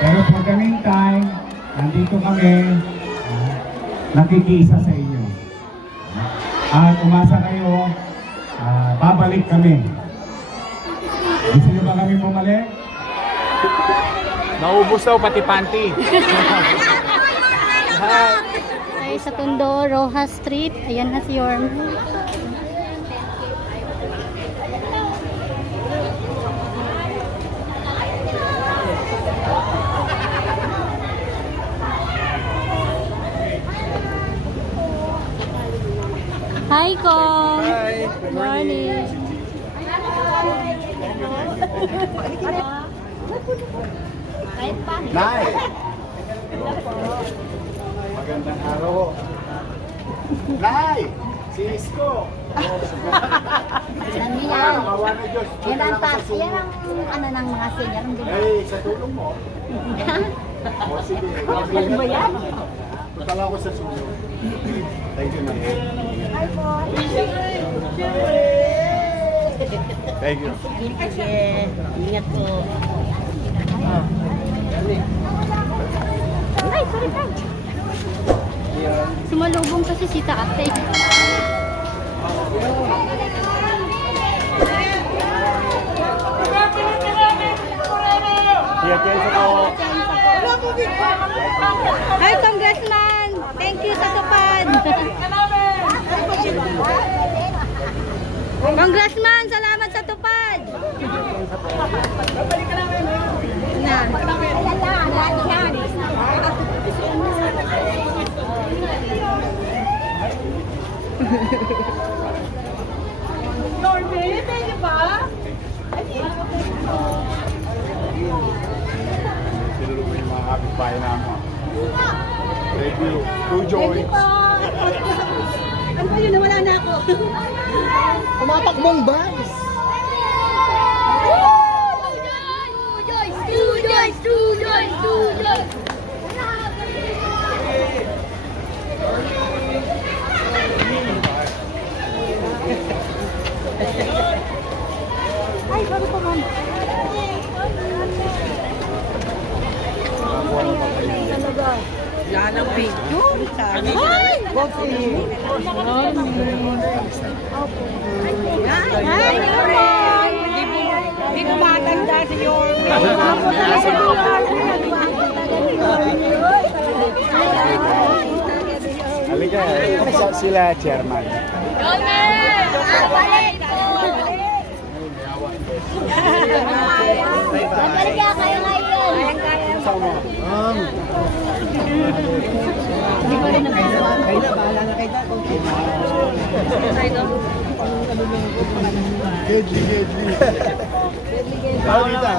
Pero for the meantime, nandito kami, nakikisa sa inyo. At umasa kayo, babalik kami. Gusto nyo ba kami bumalik? Naubos daw pati panty. Ay, sa Tondo, Rojas Street. Ayan na si Yorm. Hi, Kong. Hi, Good morning. Nay! Magandang araw. Nay! Si Isko! Alam niyo yan. Yan ang yan ang ano ng mga senior. Ay, sa tulong mo. O sige. Ano ba yan? Tutala ko sa sulo. Thank you, Nay. Hi po. Thank you. Sige. Ingat po. Ay, sorry pa. Sumalubong kasi si Tate. Hi, Congressman! Thank you sa tupad! Congressman, salamat sa tupad! Na. Ayan lang. Lagi yan. Norman, pwede ba? Tinulong mo yung mga kapitbahay namin. Thank you. Two joints. Ano ba yun? Nawala na ako. Tumatakbong bus! Two joys! Ay, sorry po, ma'am. Yan ang picture. Ay! Hindi ko matanda si Yorme. Halika, isa sila chairman. Babalik ka kayo ngayon. Sama. Gedli. Halika.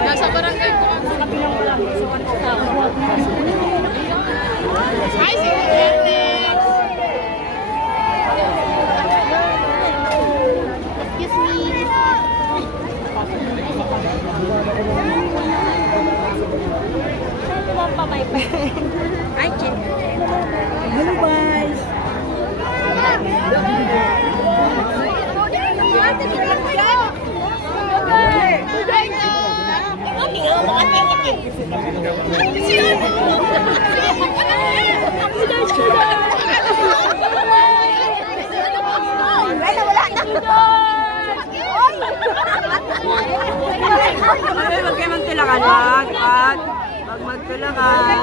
Nasa barangay ko. Hi, si Excuse me. Hi, Chen. Hello, guys. Huwag kayo magtilakan, wag. Magmag ko lang ah.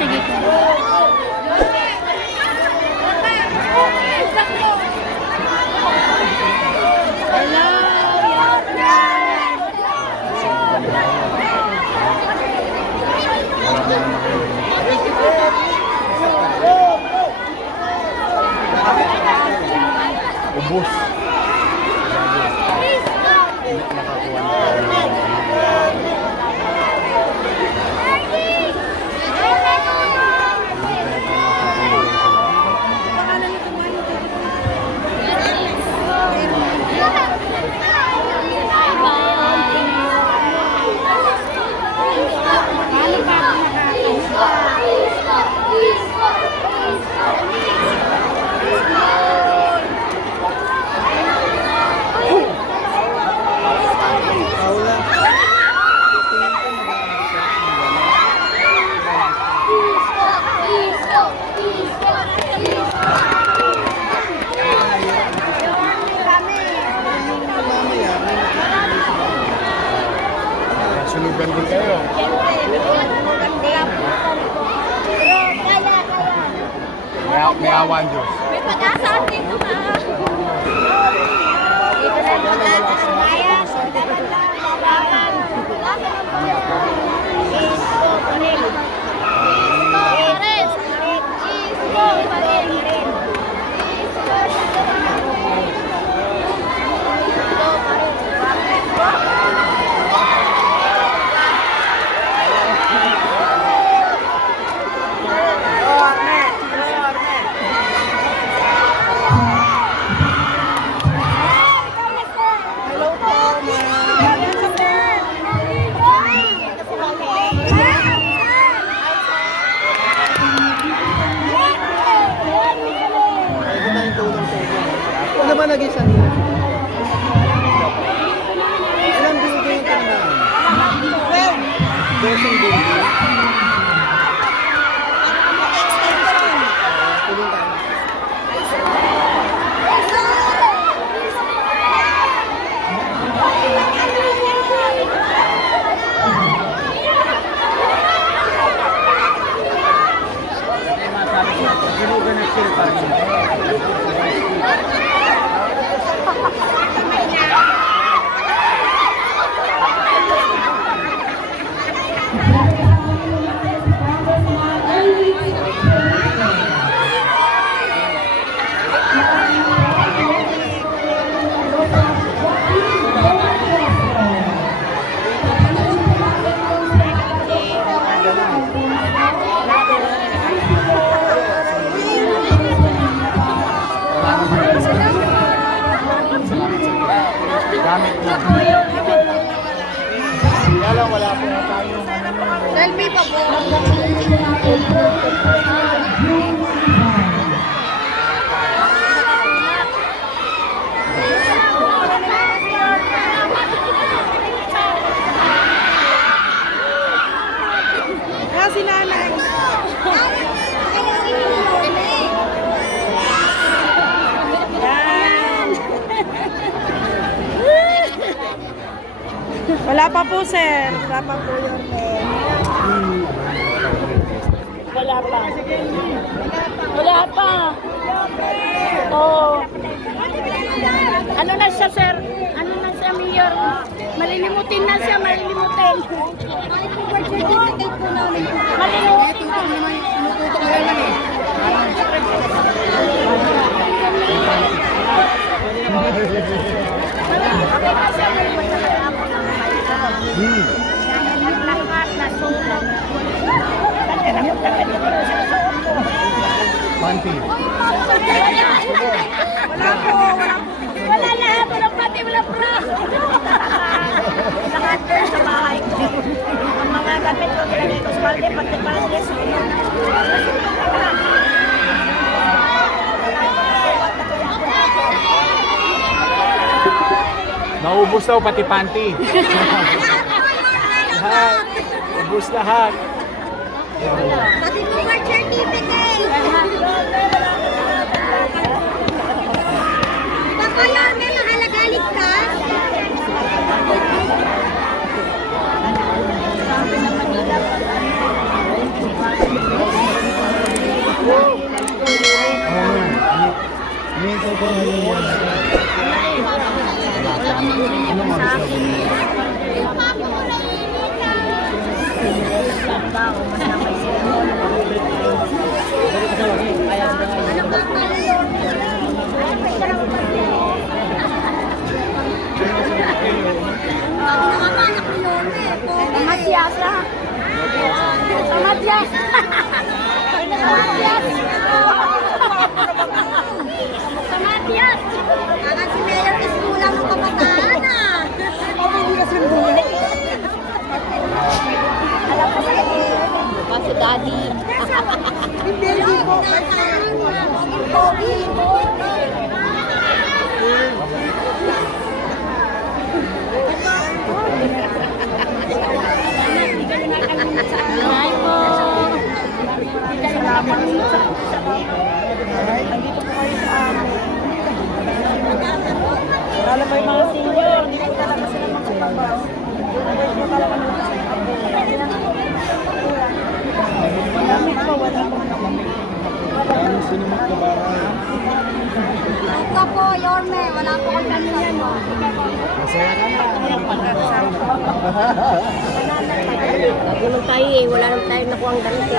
Thank you. Ubus. Sunugan din kayo. May awan Diyos. May pag-asa at dito na. Ano ba naging sanila? Ilang building ka na? 12 building. Tuloy tayo. Ginugan na chill pa rin. Gamit na. Kaya lang wala po na tayo. Selfie pa po. Si nanay. Yan. Wala pa po, sir. Wala pa po yung Wala pa. Wala pa. Oh. Ano na siya, sir? Ano na siya, Mayor? Malilimutin na siya, malilimutin. Malilimutin. Ito naman, inututok na lang eh. Panty. Wala lahat. Walang pati, walang bra. Lahat ko sa bahay ko. Ang mga gamit ko, nilagay ko sa balde, pati balde, sunog. Naubos daw pati panty. Lahat. Ubus lahat. Pati po birth certificate. Baka yan, may mahalagalit ka. Matias lah. Matias. Matias. Akan si Mayor is kulang ng kabataan ah. Hindi kasi muli. Alam ko sa kasi daddy. Hindi ko. Pogi. Hi po. Salamat sa nandito po kayo sa amin. Lalo pa yung mga senior, hindi po talaga sila magkakabas. Hindi po talaga ito po, Yorme. Wala po kong kanyan mo. Masaya ka na. Natulog tayo eh. Wala naman tayo nakuha ang damit eh.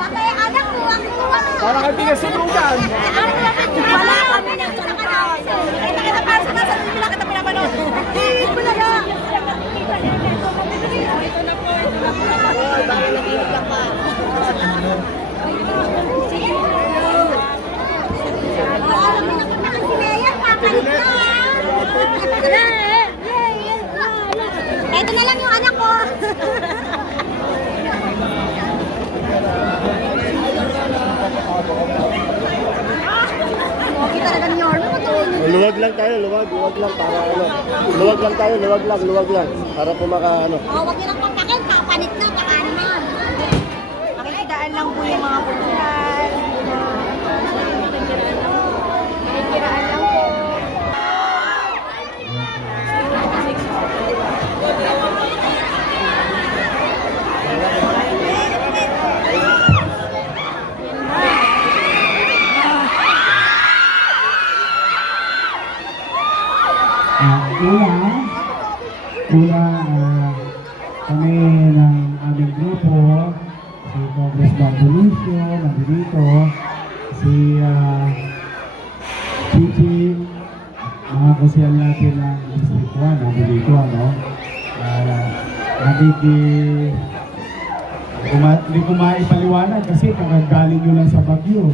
Bakit anak ko ang kuha? Parang ang tigas sunugan. Wala kami ng sasakanaw. Kita para sa nasa nila kita pinapanood. Hindi na ga. Oh, bakit naginig ka pa? Alam mo na si Mayor, kakalit na. Ito na lang yung anak ko. Okay talaga ni Yorme. Luwag lang tayo, luwag lang para ano. Luwag lang tayo, luwag lang. Para po maka ano. Oh, wag niyo lang pampakin, papanit na, baka naman. Makikidaan lang po yung mga putulan. Makikiraan lang po. Una, kami ng aming grupo, si Congressman Bonicio, nandito, si Chichi, mga kusyal natin ng District 1, nandito, ano? Hindi ko maipaliwanag kasi kagagaling nyo lang sa Bagyo.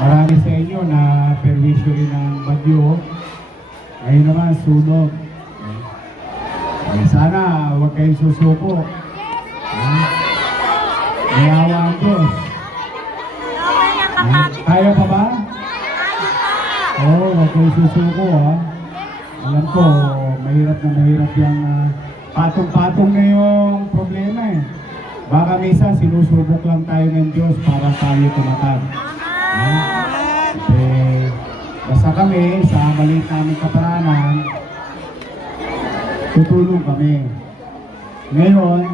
Marami sa inyo na perwisyo rin ng Bagyo. Ngayon naman, sunog. Sana huwag kayong susuko. Mayawa ang Diyos. Kaya pa ba? Oo, huwag kayong susuko ha. Alam ko, mahirap yung patong-patong na yung problema eh. Baka minsan sinusubok lang tayo ng Diyos para tayo tumatag. Basta kami sa maliit naming kaparanan, tutulong kami. Ngayon,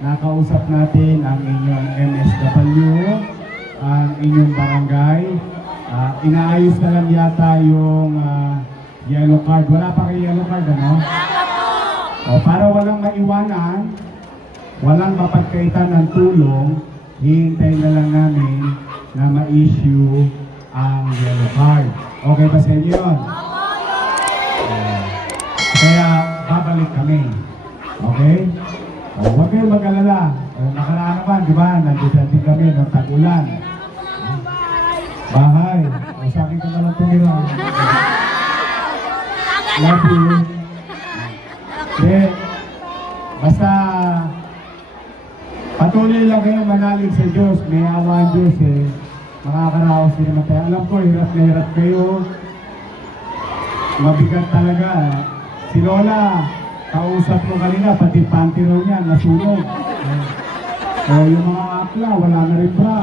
nakausap natin ang inyong MSW, ang inyong barangay. Inaayos na lang yata yung yellow card. Wala pa kayo yellow card, ano? O, para walang maiwanan, walang mapagkaitan ng tulong, hihintayin na lang namin na ma-issue ang yellow card. Okay ba sa inyo yun? Kaya babalik babalik kami. Okay? O, huwag kayong mag-alala. Nakaraan naman, di ba? Nandito din kami ng tag-ulan. Bahay. O, sa akin ka nalang tumira. Love you. Basta patuloy lang kayo manalig sa Diyos. May awa ang Diyos eh. Makakaraos din naman tayo. Alam ko, hirap na hirap kayo. Mabigat talaga. Si Lola, kausap ko kanina, pati panty raw niya, nasunog. Yung mga akla, wala na rin bra.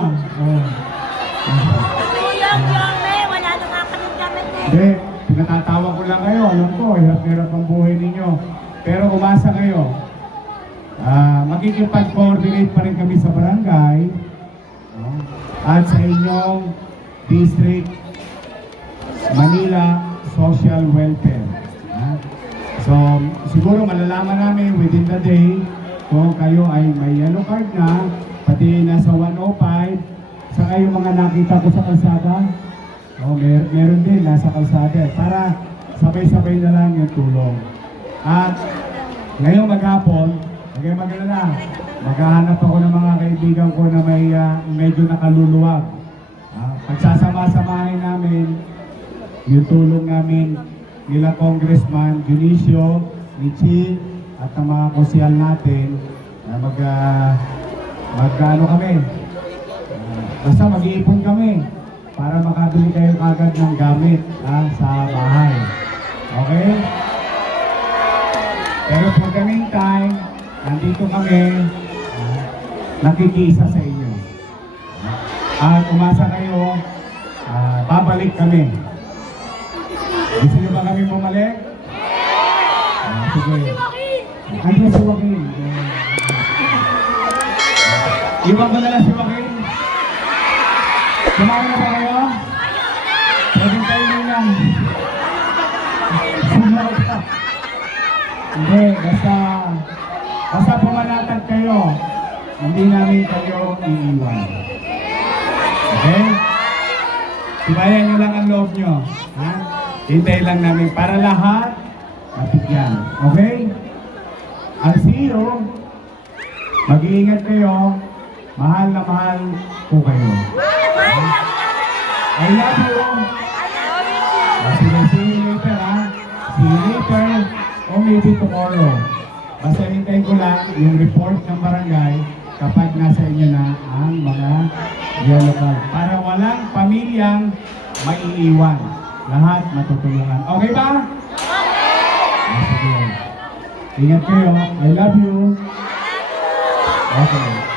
Wala na nga kami gamit eh. Hindi, pinatatawa ko lang kayo. Alam ko, hirap na hirap ang buhay ninyo. Pero umasa kayo. Makikipag-coordinate pa rin kami sa barangay at sa inyong district Manila Social Welfare. So, siguro malalaman namin within the day kung kayo ay may yellow card na, pati nasa 105, saka yung mga nakita ko sa kalsada, meron din nasa kalsada para sabay-sabay na lang yung tulong. At ngayong maghapon, okay, magalala. Maghahanap ako ng mga kaibigan ko na may medyo nakaluluwag. Pagsasama-samahin namin yung tulong namin nila Congressman Dionisio, Michi, at ang mga konsyal natin na mag-ano kami. Basta mag-iipon kami para makabili kayo kagad ng gamit sa bahay. Okay? Pero for the meantime, nandito kami, nakikisa sa inyo. At umasa kayo, babalik kami. Gusto niyo ba kami bumalik? Sige. Andiyan si Joaquin. Iwan ko na lang si Joaquin. Kumain na ba kayo? Pwedeng kayo lang. Sumunod ka. Hindi, basta pumalatag kayo, hindi namin kayo iiwan. Okay? Tibayan nyo lang ang loob nyo. Hintay lang namin para lahat mapigyan. Okay? I'll see you. Mag-iingat kayo. Mahal na mahal ko kayo. I love you. Sige, see you later See you later. O maybe tomorrow. Basta hintayin ko lang yung report ng barangay kapag nasa inyo na ang mga yellow card. Para walang pamilyang maiiwan. Lahat matutulungan. Okay ba? Okay. Sige. Ingat kayo. I love you. Okay.